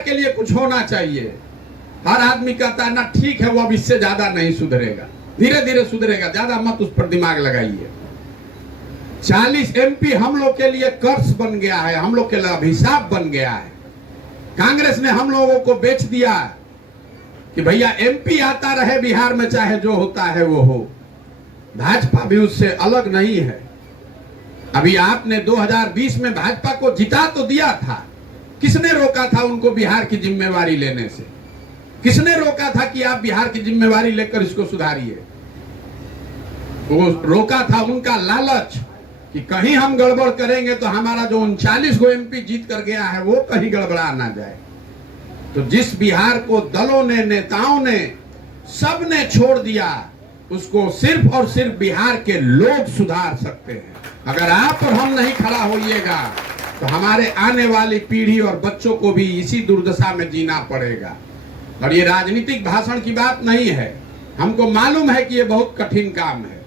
के लिए कुछ होना चाहिए। हर आदमी कहता है ना ठीक है, वो अब इससे ज्यादा नहीं सुधरेगा, धीरे धीरे सुधरेगा, ज्यादा मत उस पर दिमाग लगाइए। 40 MP हम लोग के लिए कर्ज बन गया है, हम लोग के लिए अभिशाप बन गया है। कांग्रेस ने हम लोगों को बेच दिया कि भैया MP आता रहे बिहार में, चाहे जो होता है वो हो। भाजपा भी उससे अलग नहीं है। अभी आपने 2020 में भाजपा को जिता तो दिया था, किसने रोका था उनको बिहार की जिम्मेवारी लेने से? किसने रोका था कि आप बिहार की जिम्मेवारी लेकर इसको सुधारिए? वो रोका था उनका लालच कि कहीं हम गड़बड़ करेंगे तो हमारा जो 39 गो MP जीत कर गया है वो कहीं गड़बड़ा ना जाए। तो जिस बिहार को दलों ने, नेताओं ने, सब ने छोड़ दिया, उसको सिर्फ और सिर्फ बिहार के लोग सुधार सकते हैं। अगर आप और हम नहीं खड़ा होइएगा तो हमारे आने वाली पीढ़ी और बच्चों को भी इसी दुर्दशा में जीना पड़ेगा। और ये राजनीतिक भाषण की बात नहीं है, हमको मालूम है कि ये बहुत कठिन काम है।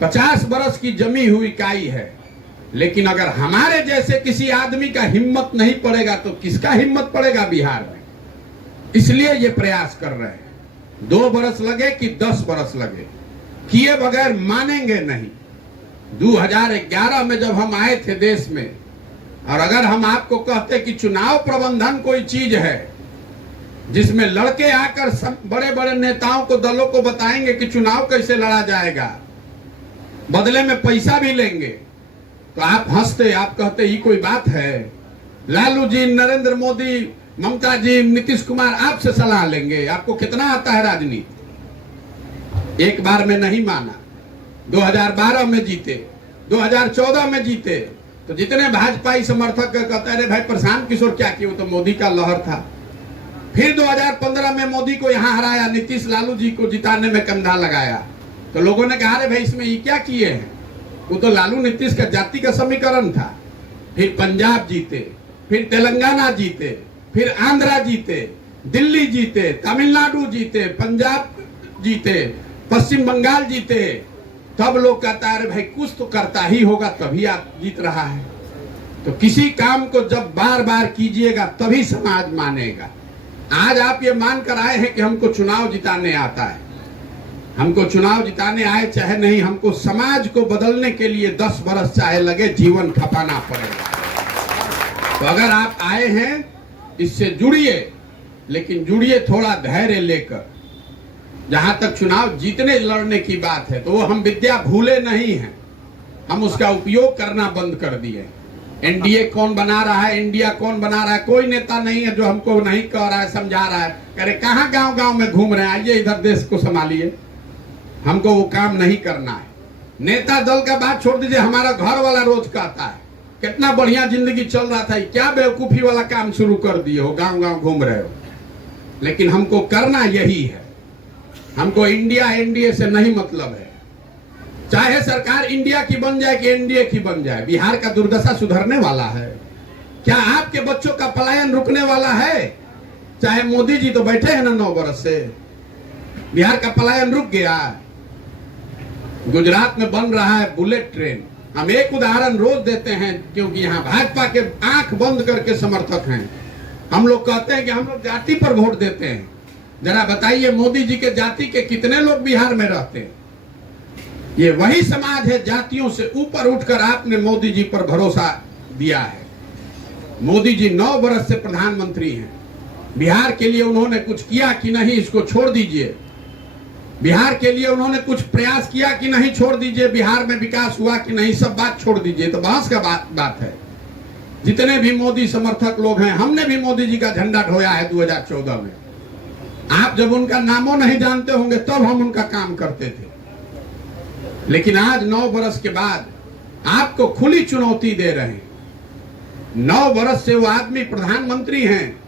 50 बरस की जमी हुई इकाई है, लेकिन अगर हमारे जैसे किसी आदमी का हिम्मत नहीं पड़ेगा तो किसका हिम्मत पड़ेगा बिहार में? इसलिए ये प्रयास कर रहे हैं। 2 बरस लगे कि 10 बरस लगे, किए बगैर मानेंगे नहीं। 2011 में जब हम आए थे देश में, और अगर हम आपको कहते कि चुनाव प्रबंधन कोई चीज है जिसमें लड़के आकर बड़े बड़े नेताओं को, दलों को बताएंगे कि चुनाव कैसे लड़ा जाएगा, बदले में पैसा भी लेंगे, तो आप हंसते, आप कहते ये कोई बात है? लालू जी, नरेंद्र मोदी, ममता जी, नीतीश कुमार आपसे सलाह लेंगे? आपको कितना आता है राजनीति? एक बार में नहीं माना। 2012 में जीते, 2014 में जीते, तो जितने भाजपाई समर्थक कहते हैं भाई प्रशांत किशोर क्या किए, वो तो मोदी का लहर था। फिर 2015 में मोदी को यहां हराया, नीतीश लालू जी को जिताने में कंधा लगाया, तो लोगों ने कहा अरे भाई इसमें ये क्या किए हैं, वो तो लालू नीतीश का जाति का समीकरण था। फिर पंजाब जीते, फिर तेलंगाना जीते, फिर आंध्रा जीते, दिल्ली जीते, तमिलनाडु जीते, पंजाब जीते, पश्चिम बंगाल जीते। तब लोग कहता है अरे भाई कुछ तो करता ही होगा तभी आप जीत रहा है। तो किसी काम को जब बार बार कीजिएगा तभी समाज मानेगा। आज आप ये मानकर आए हैं कि हमको चुनाव जिताने आता है। हमको चुनाव जिताने आए चाहे नहीं, हमको समाज को बदलने के लिए 10 बरस चाहे लगे, जीवन खपाना पड़ेगा। तो अगर आप आए हैं इससे जुड़िए, लेकिन जुड़िए थोड़ा धैर्य लेकर। जहां तक चुनाव जीतने लड़ने की बात है तो वो हम विद्या भूले नहीं हैं, हम उसका उपयोग करना बंद कर दिए। NDA कौन बना रहा है, इंडिया कौन बना रहा है, कोई नेता नहीं है जो हमको नहीं कह रहा है, समझा रहा है, कह रहे कहां गांव गांव में घूम रहे हैं, आइए इधर देश को संभालिए। हमको वो काम नहीं करना है। नेता दल का बात छोड़ दीजिए, हमारा घर वाला रोज कहता है कितना बढ़िया जिंदगी चल रहा था, क्या बेवकूफी वाला काम शुरू कर दिए हो, गांव गांव घूम रहे हो। लेकिन हमको करना यही है, हमको इंडिया NDA से नहीं मतलब है। चाहे सरकार इंडिया की बन जाए कि NDA की बन जाए, बिहार का दुर्दशा सुधरने वाला है? क्या आपके बच्चों का पलायन रुकने वाला है? चाहे मोदी जी तो बैठे हैं ना 9 बरस से, बिहार का पलायन रुक गया। गुजरात में बन रहा है बुलेट ट्रेन। हम एक उदाहरण रोज देते हैं क्योंकि यहाँ भाजपा के आंख बंद करके समर्थक हैं। हम लोग कहते हैं कि हम लोग जाति पर वोट देते हैं। जरा बताइए मोदी जी के जाति के कितने लोग बिहार में रहते हैं? ये वही समाज है, जातियों से ऊपर उठकर आपने मोदी जी पर भरोसा दिया है। मोदी जी 9 बरस से प्रधानमंत्री हैं। बिहार के लिए उन्होंने कुछ किया कि नहीं, इसको छोड़ दीजिए। बिहार के लिए उन्होंने कुछ प्रयास किया कि नहीं, छोड़ दीजिए। बिहार में विकास हुआ कि नहीं, सब बात छोड़ दीजिए। तो बहस का बात है। जितने भी मोदी समर्थक लोग हैं, हमने भी मोदी जी का झंडा ढोया है 2014 में। आप जब उनका नामों नहीं जानते होंगे तब हम उनका काम करते थे, लेकिन आज 9 बरस के बाद आपको खुली चुनौती दे रहे हैं। 9 बरस से वो आदमी प्रधानमंत्री हैं।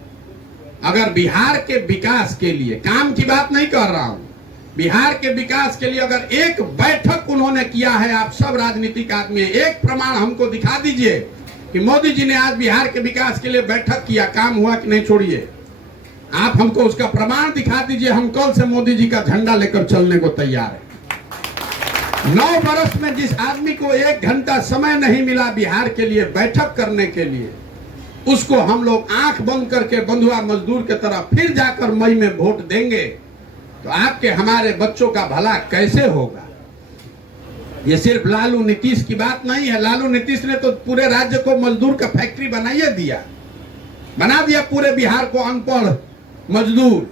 अगर बिहार के विकास के लिए, काम की बात नहीं कर रहा हूं, बिहार के विकास के लिए अगर एक बैठक उन्होंने किया है, आप सब राजनीतिक आदमी, एक प्रमाण हमको दिखा दीजिए कि मोदी जी ने आज बिहार के विकास के लिए बैठक किया, काम हुआ कि नहीं, छोड़िए। आप हमको उसका प्रमाण दिखा दीजिए, हम कल से मोदी जी का झंडा लेकर चलने को तैयार है। 9 बरस में जिस आदमी को 1 घंटा समय नहीं मिला बिहार के लिए बैठक करने के लिए, उसको हम लोग आंख बंद करके बंधुआ मजदूर के तरह फिर जाकर मई में वोट देंगे तो आपके हमारे बच्चों का भला कैसे होगा। ये सिर्फ लालू नीतीश की बात नहीं है। लालू नीतीश ने तो पूरे राज्य को मजदूर का फैक्ट्री बना दिया पूरे बिहार को अनपढ़ मजदूर।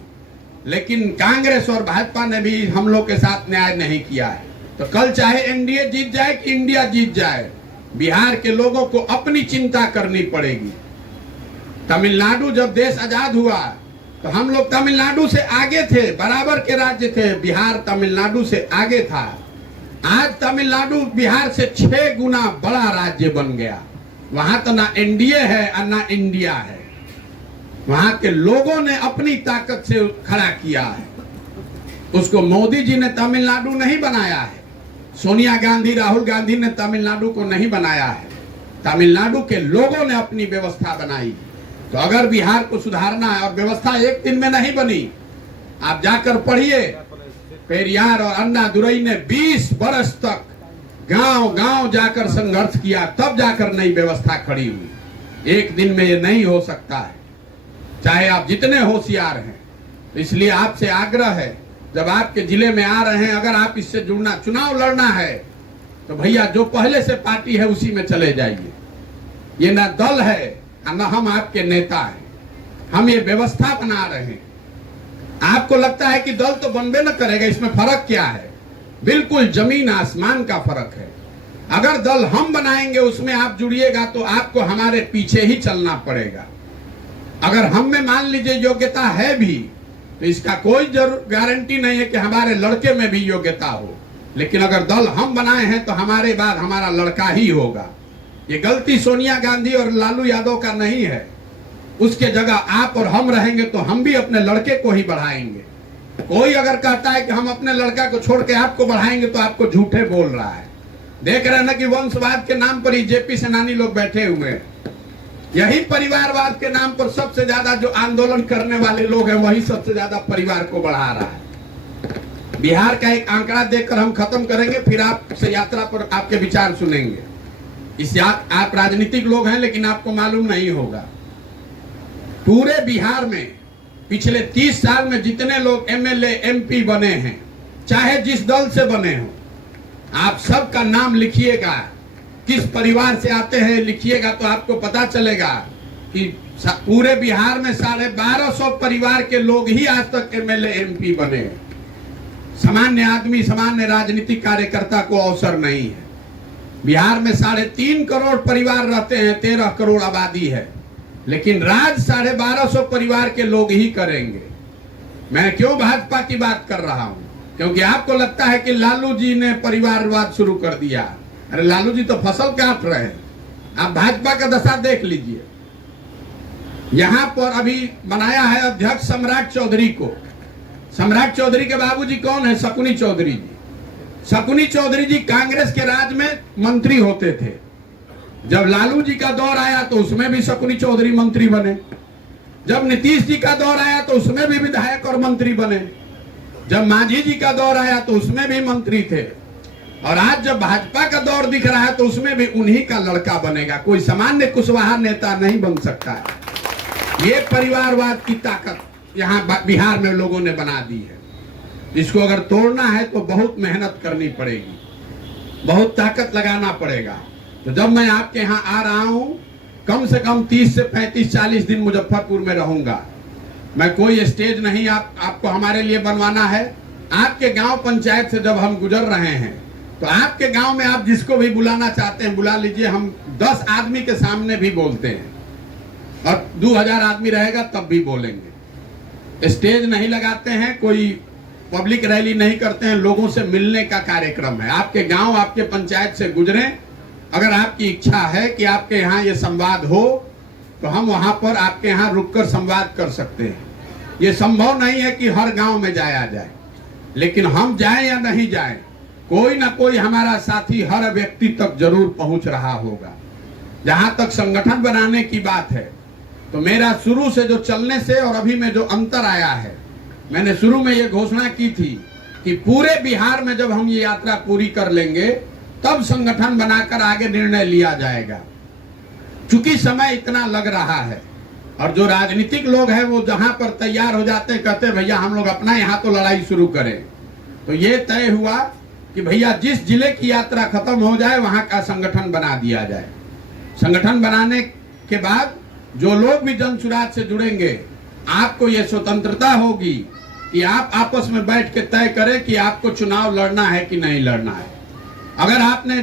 लेकिन कांग्रेस और भाजपा ने भी हम लोग के साथ न्याय नहीं किया है। तो कल चाहे एनडीए जीत जाए कि इंडिया जीत जाए, बिहार के लोगों को अपनी चिंता करनी पड़ेगी। तमिलनाडु जब देश आजाद हुआ तो हम लोग तमिलनाडु से आगे थे, बराबर के राज्य थे। बिहार तमिलनाडु से आगे था। आज तमिलनाडु बिहार से 6 गुना बड़ा राज्य बन गया। वहां तो ना एनडीए है और ना इंडिया है। वहां के लोगों ने अपनी ताकत से खड़ा किया है। उसको मोदी जी ने तमिलनाडु नहीं बनाया है, सोनिया गांधी राहुल गांधी ने तमिलनाडु को नहीं बनाया है। तमिलनाडु के लोगों ने अपनी व्यवस्था बनाई। तो अगर बिहार को सुधारना है, और व्यवस्था एक दिन में नहीं बनी, आप जाकर पढ़िए। पेरियार और अन्ना दुरई ने 20 बरस तक गांव-गांव जाकर संघर्ष किया, तब जाकर नई व्यवस्था खड़ी हुई। एक दिन में ये नहीं हो सकता है, चाहे आप जितने होशियार हैं। तो इसलिए आपसे आग्रह है, जब आपके जिले में आ रहे हैं, अगर आप इससे जुड़ना, चुनाव लड़ना है तो भैया जो पहले से पार्टी है उसी में चले जाइए। ये ना दल है न हम आपके नेता हैं। हम ये व्यवस्था बना रहे हैं। आपको लगता है कि दल तो बनबे न करेगा, इसमें फर्क क्या है? बिल्कुल जमीन आसमान का फर्क है। अगर दल हम बनाएंगे उसमें आप जुड़िएगा तो आपको हमारे पीछे ही चलना पड़ेगा। अगर हम में मान लीजिए योग्यता है भी तो इसका कोई गारंटी नहीं है कि हमारे लड़के में भी योग्यता हो। लेकिन अगर दल हम बनाए हैं तो हमारे बाद हमारा लड़का ही होगा। ये गलती सोनिया गांधी और लालू यादव का नहीं है। उसके जगह आप और हम रहेंगे तो हम भी अपने लड़के को ही बढ़ाएंगे। कोई अगर कहता है कि हम अपने लड़का को छोड़ के आपको बढ़ाएंगे तो आपको झूठे बोल रहा है। देख रहे हैं ना कि वंशवाद के नाम पर ही जेपी सेनानी लोग बैठे हुए हैं। यही परिवारवाद के नाम पर सबसे ज्यादा जो आंदोलन करने वाले लोग हैं, वही सबसे ज्यादा परिवार को बढ़ा रहा है। बिहार का एक आंकड़ा देखकर हम खत्म करेंगे, फिर आपसे यात्रा पर आपके विचार सुनेंगे। आप राजनीतिक लोग हैं लेकिन आपको मालूम नहीं होगा, पूरे बिहार में पिछले 30 साल में जितने लोग एमएलए एमपी बने हैं, चाहे जिस दल से बने हो, आप सबका नाम लिखिएगा, किस परिवार से आते हैं लिखिएगा, तो आपको पता चलेगा कि पूरे बिहार में 1250 परिवार के लोग ही आज तक एमएलए एमपी बने। सामान्य आदमी, सामान्य राजनीतिक कार्यकर्ता को अवसर नहीं है। बिहार में 3.5 करोड़ परिवार रहते हैं, 13 करोड़ आबादी है, लेकिन राज 1250 परिवार के लोग ही करेंगे। मैं क्यों भाजपा की बात कर रहा हूं? क्योंकि आपको लगता है कि लालू जी ने परिवारवाद शुरू कर दिया। अरे लालू जी तो फसल काट रहे हैं। आप भाजपा का दशा देख लीजिए। यहां पर अभी बनाया है अध्यक्ष सम्राट चौधरी को। सम्राट चौधरी के बाबूजी कौन है? शकुनी चौधरी जी। शकुनी चौधरी जी कांग्रेस के राज में मंत्री होते थे। जब लालू जी का दौर आया तो उसमें भी शकुनी चौधरी मंत्री बने। जब नीतीश जी का दौर आया तो उसमें भी विधायक और मंत्री बने। जब मांझी जी का दौर आया तो उसमें भी मंत्री थे। और आज जब भाजपा का दौर दिख रहा है तो उसमें भी उन्हीं का लड़का बनेगा। कोई सामान्य कुशवाहा नेता नहीं बन सकता है। ये परिवारवाद की ताकत यहाँ बिहार में लोगों ने बना दी है। इसको अगर तोड़ना है तो बहुत मेहनत करनी पड़ेगी, बहुत ताकत लगाना पड़ेगा। तो जब मैं आपके यहाँ आ रहा हूँ, कम से कम 30 से 35-40 दिन मुजफ्फरपुर में रहूंगा। मैं कोई स्टेज नहीं आपको हमारे लिए बनवाना है। आपके गांव पंचायत से जब हम गुजर रहे हैं तो आपके गांव में आप जिसको भी बुलाना चाहते हैं बुला लीजिए। हम 10 आदमी के सामने भी बोलते हैं और 2000 आदमी रहेगा तब भी बोलेंगे। स्टेज नहीं लगाते हैं, कोई पब्लिक रैली नहीं करते हैं, लोगों से मिलने का कार्यक्रम है। आपके गांव, आपके पंचायत से गुजरे, अगर आपकी इच्छा है कि आपके यहाँ ये संवाद हो तो हम वहां पर आपके यहाँ रुककर संवाद कर सकते हैं। ये संभव नहीं है कि हर गांव में जाया जाए, लेकिन हम जाएं या नहीं जाएं, कोई ना कोई हमारा साथी हर व्यक्ति तक जरूर पहुंच रहा होगा। जहां तक संगठन बनाने की बात है तो मेरा शुरू से जो चलने से और अभी में जो अंतर आया है, मैंने शुरू में ये घोषणा की थी कि पूरे बिहार में जब हम ये यात्रा पूरी कर लेंगे तब संगठन बनाकर आगे निर्णय लिया जाएगा। चूंकि समय इतना लग रहा है और जो राजनीतिक लोग हैं वो जहां पर तैयार हो जाते हैं, कहते हैं भैया हम लोग अपना यहाँ तो लड़ाई शुरू करें। तो ये तय हुआ कि भैया जिस जिले की यात्रा खत्म हो जाए वहां का संगठन बना दिया जाए। संगठन बनाने के बाद जो लोग भी जन सुराज से जुड़ेंगे, आपको ये स्वतंत्रता होगी कि आप आपस में बैठ के तय करें कि आपको चुनाव लड़ना है कि नहीं लड़ना है। अगर आपने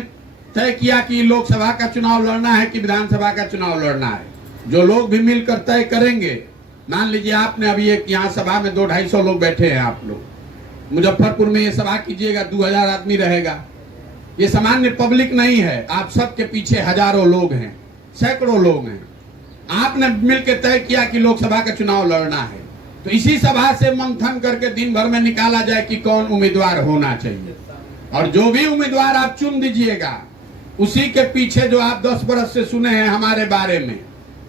तय किया कि लोकसभा का चुनाव लड़ना है कि विधानसभा का चुनाव लड़ना है, जो लोग भी मिलकर तय करेंगे। मान लीजिए आपने अभी एक यहाँ सभा में 200-250 लोग बैठे हैं, आप लोग मुजफ्फरपुर में ये सभा कीजिएगा, 2000 आदमी रहेगा। ये सामान्य पब्लिक नहीं है, आप सबके पीछे हजारों लोग हैं, सैकड़ों लोग हैं। आपने मिलकर तय किया कि लोकसभा का चुनाव लड़ना है, तो इसी सभा से मंथन करके दिन भर में निकाला जाए कि कौन उम्मीदवार होना चाहिए, और जो भी उम्मीदवार आप चुन दीजिएगा उसी के पीछे जो आप 10 बरस से सुने हैं हमारे बारे में,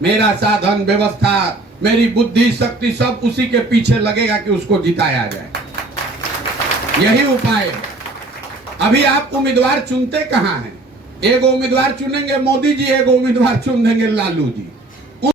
मेरा साधन व्यवस्था, मेरी बुद्धि शक्ति, सब उसी के पीछे लगेगा कि उसको जिताया जाए। यही उपाय है। अभी आप उम्मीदवार चुनते कहाँ हैं? एक उम्मीदवार चुनेंगे मोदी जी, एक उम्मीदवार चुन देंगे लालू जी।